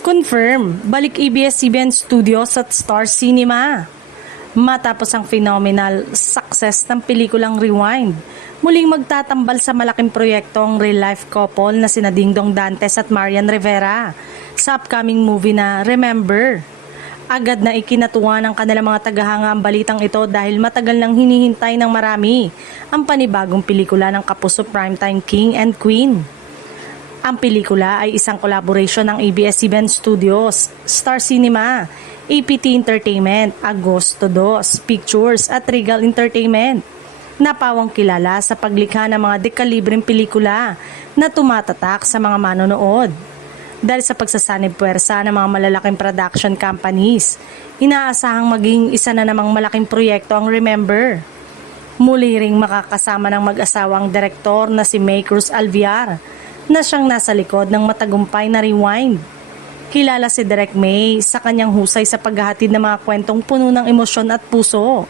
Confirm, balik ABS-CBN Studios at Star Cinema. Matapos ang phenomenal success ng pelikulang Rewind, muling magtatambal sa malaking proyekto ang real-life couple na sina Dingdong Dantes at Marian Rivera sa upcoming movie na Remember. Agad na ikinatuwa ng kanilang mga tagahanga ang balitang ito dahil matagal nang hinihintay ng marami ang panibagong pelikula ng kapuso primetime King and Queen. Ang pelikula ay isang collaboration ng ABS-CBN Studios, Star Cinema, APT Entertainment, Agosto 2 Pictures at Regal Entertainment. Napawang kilala sa paglikha ng mga dekalibreng pelikula na tumatatak sa mga manonood. Dahil sa pagsasanib puwersa ng mga malalaking production companies, inaasahang maging isa na namang malaking proyekto ang Remember. Muli ring makakasama ng mag-asawang direktor na si May Cruz Alviar, na siyang nasa likod ng matagumpay na Rewind. Kilala si Direk May sa kanyang husay sa paghahatid ng mga kwentong puno ng emosyon at puso,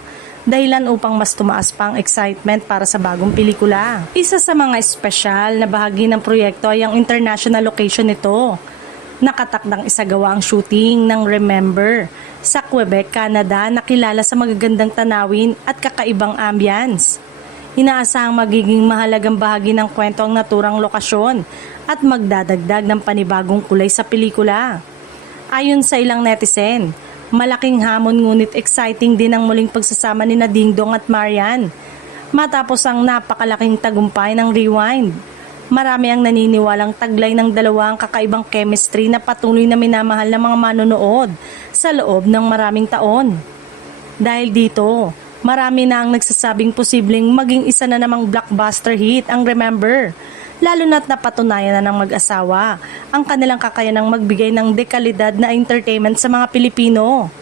dahilan upang mas tumaas pa ang excitement para sa bagong pelikula. Isa sa mga espesyal na bahagi ng proyekto ay ang international location nito. Nakatakdang isagawa ang shooting ng Remember sa Quebec, Canada na kilala sa magagandang tanawin at kakaibang ambience. Inaasahang magiging mahalagang bahagi ng kwento ang naturang lokasyon at magdadagdag ng panibagong kulay sa pelikula. Ayon sa ilang netizen, malaking hamon ngunit exciting din ang muling pagsasama ni Dingdong at Marian. Matapos ang napakalaking tagumpay ng Rewind, marami ang naniniwalang taglay ng dalawa ang kakaibang chemistry na patuloy na minamahal ng mga manonood sa loob ng maraming taon. Dahil dito, marami na ang nagsasabing posibleng maging isa na namang blockbuster hit ang Remember, lalo na't napatunayan na ng mag-asawa ang kanilang kakayanang magbigay ng dekalidad na entertainment sa mga Pilipino.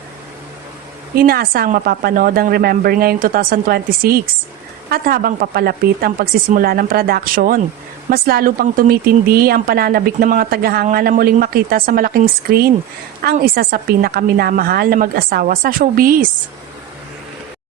Inaasahang mapapanood ang Remember ngayong 2026 at habang papalapit ang pagsisimula ng production, mas lalo pang tumitindi ang pananabik ng mga tagahanga na muling makita sa malaking screen ang isa sa pinakaminamahal na mag-asawa sa showbiz.